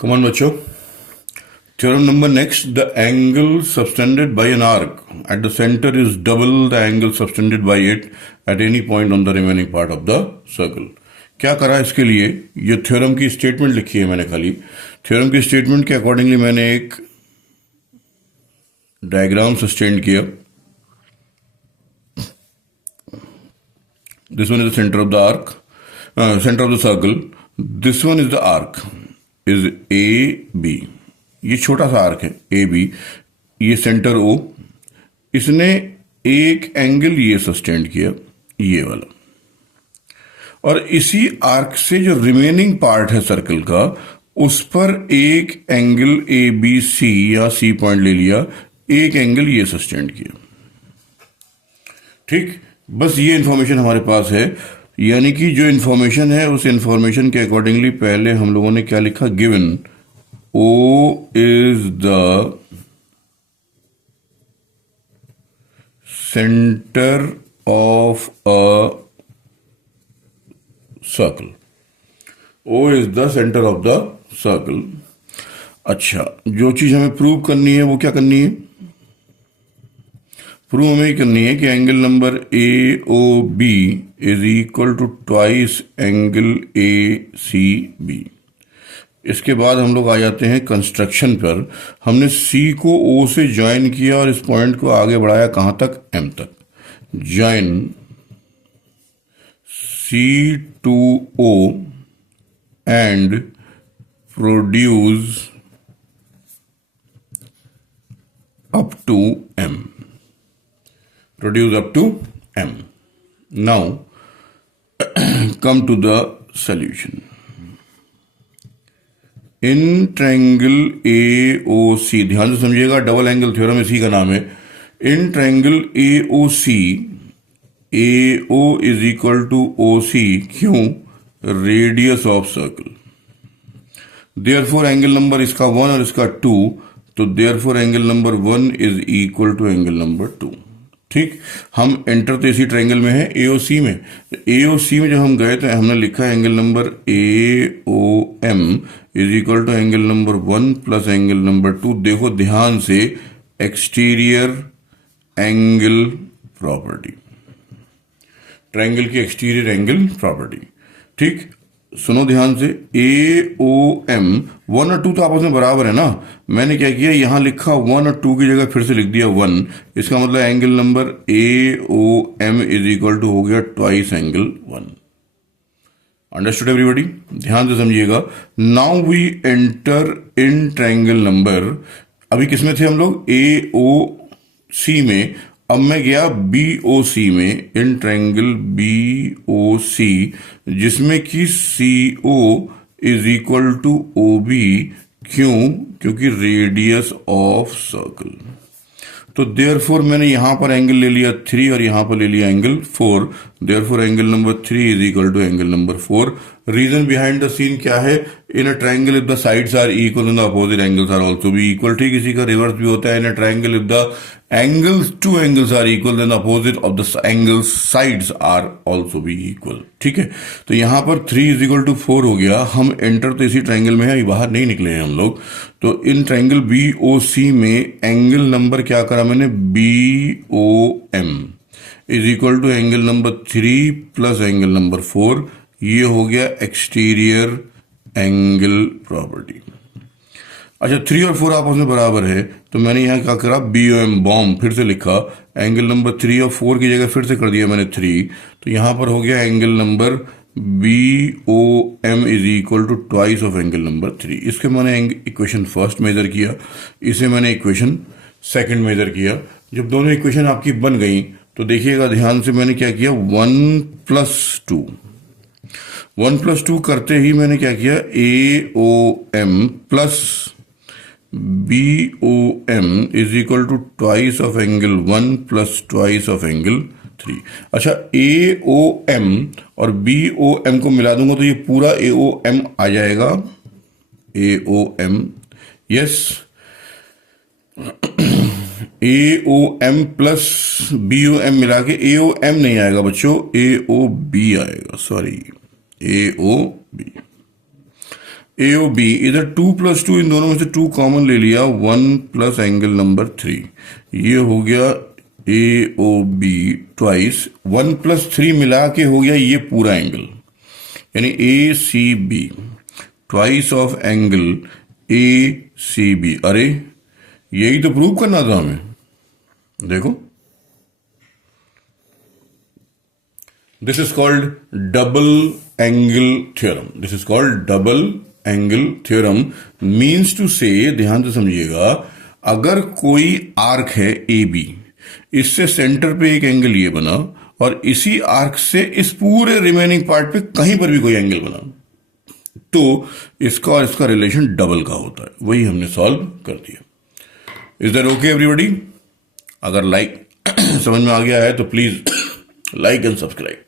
कमान बच्चों, theorem number next. The angle subtended by an arc at the center is double the angle subtended by it at any point on the remaining part of the circle. क्या करा इसके लिए? ये theorem की statement लिखी है मैंने खाली. थ्योरम की स्टेटमेंट के अकॉर्डिंगली मैंने एक डायग्राम सस्टेंड किया. This one is the center of the arc, center of the circle. This one is the arc, is AB. ये छोटा सा आर्क है AB. ये सेंटर O. इसने एक एंगल ये सस्टेंड किया, ये वाला. और इसी आर्क से जो रिमेनिंग पार्ट है सर्कल का, उस पर एक एंगल ABC या C पॉइंट ले लिया, एक एंगल ये सस्टेंड किया. ठीक, बस ये इंफॉर्मेशन हमारे पास है. यानी कि जो इंफॉर्मेशन है उस इंफॉर्मेशन के अकॉर्डिंगली पहले हम लोगों ने क्या लिखा? Given O is the center of a circle. O is the center of the circle. अच्छा, जो चीज हमें प्रूव करनी है वो क्या करनी है? प्रूव हमें करनी है कि angle number AOB is equal to twice angle ACB. इसके बाद हम लोग आ जाते हैं कंस्ट्रक्शन पर. हमने C को O से ज्वाइन किया और इस पॉइंट को आगे बढ़ाया कहां तक? M तक. Join C to O and produce up to M. Produce up to M. Now, come to the solution. In triangle AOC, ध्यान से समझिएगा, डबल एंगल थ्योरम इसी का नाम है. In triangle AOC, AO is equal to OC. क्यों? Radius of circle. Therefore angle number इसका 1 और इसका 2, तो therefore angle number 1 is equal to angle number 2. ठीक, हम एंटर तो इसी ट्रायंगल में है, AOC में. AOC में जब हम गए तो हमने लिखा angle number AOM is equal to angle number 1 plus angle number 2. देखो ध्यान से, एक्सटीरियर एंगल प्रॉपर्टी, ट्रायंगल की एक्सटीरियर एंगल प्रॉपर्टी. ठीक, सुनो ध्यान से. AOM 1 और 2 तो आपस में बराबर है ना. मैंने क्या किया, यहां लिखा 1 और 2 की जगह फिर से लिख दिया 1. इसका मतलब angle number AOM is equal to हो गया ट्वाइस एंगल 1. Understood everybody? ध्यान से समझिएगा. Now we enter in triangle number, अभी किसमें थे हम लोग? AOC में. अब मैं गया BOC में, इन ट्रायंगल BOC, जिसमें कि CO is equal to OB. क्यों? क्योंकि रेडियस ऑफ सर्कल. तो देयरफॉर मैंने यहां पर एंगल ले लिया 3 और यहां पर ले लिया angle 4. Therefore angle number 3 is equal to angle number 4. Reason behind the scene क्या है? In a triangle if the sides are equal and the opposite angles are also be equal. ठीक, इसी का रिवर्स भी होता है. In a triangle if the angles, two angles are equal, then the opposite of the angles sides are also be equal. ठीक है, तो यहां पर 3 इज इक्वल टू 4 हो गया. हम एंटर तो इसी ट्रायंगल में है, बाहर नहीं निकले हैं हम लोग. तो इन ट्रायंगल BOC में एंगल नंबर क्या करा मैंने? BOM is equal to angle number 3 plus angle number 4. ये हो गया एक्सटीरियर एंगल प्रॉपर्टी. अच्छा, 3 और 4 आपस में बराबर है, तो मैंने यहां क्या करा? BOM बॉम फिर से लिखा. एंगल नंबर 3 और 4 की जगह फिर से कर दिया मैंने 3. तो यहां पर हो गया angle number BOM is equal to twice of angle number 3. इसके मैंने इक्वेशन फर्स्ट मेजर किया, इसे मैंने इक्वेशन सेकंड मेजर किया. जब दोनों इक्वेशन आपकी बन गई तो देखिएगा ध्यान से, मैंने क्या किया? 1 प्लस 2 करते ही मैंने क्या किया? AOM plus BOM is equal to twice of angle 1 plus twice of angle 3. अच्छा, AOM और BOM को मिला दूंगा तो ये पूरा AOM आ जाएगा. AOM, yes. AOM plus BOM मिला के AOM नहीं आएगा बच्चों, AOB आएगा. Sorry, AOB. ए ओ बी, इधर 2 + 2, इन दोनों में से 2 कॉमन ले लिया, 1 + एंगल नंबर 3, ये हो गया ए ओ बी ट्वाइस, 1 + 3 मिला के हो गया ये पूरा एंगल, यानी A C B twice of angle A C B. अरे यही तो प्रूव करना था हमें, देखो this is called double angle theorem, this is called double angle theorem. Means to say, ध्यान से समझिएगा, अगर कोई आर्क है ए बी, इससे सेंटर पे एक एंगल ये बना और इसी आर्क से इस पूरे रिमेनिंग पार्ट पे कहीं पर भी कोई एंगल बना, तो इसका और इसका रिलेशन डबल का होता है, वही हमने सॉल्व कर दिया। Is that okay everybody? अगर लाइक समझ में आ गया है तो प्लीज लाइक एंड सब्सक्राइब।